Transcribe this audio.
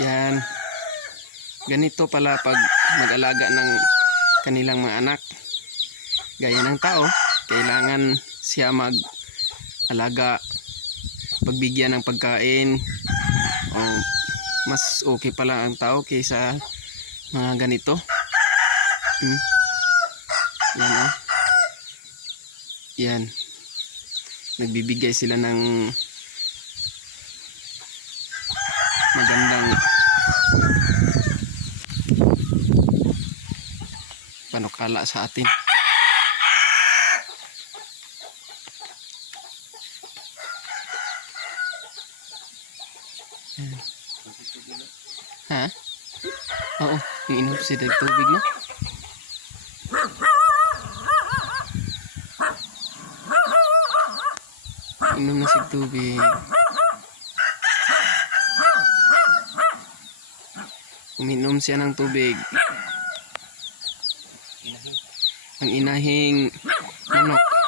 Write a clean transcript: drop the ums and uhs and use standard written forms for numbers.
Yan. Ganito pala pag mag-alaga ng kanilang mga anak. Gaya ng tao, kailangan siya mag-alaga, pagbigyan ng pagkain. O mas okay pala ang tao kaysa mga ganito. Yan o. Yan. Nagbibigay sila ng magandang panukala sa atin. Yan. Ha? Oo, iinom sila ng tubig, no? Inom na siya tubig. Uminom siya ng tubig. Ang inahing manok.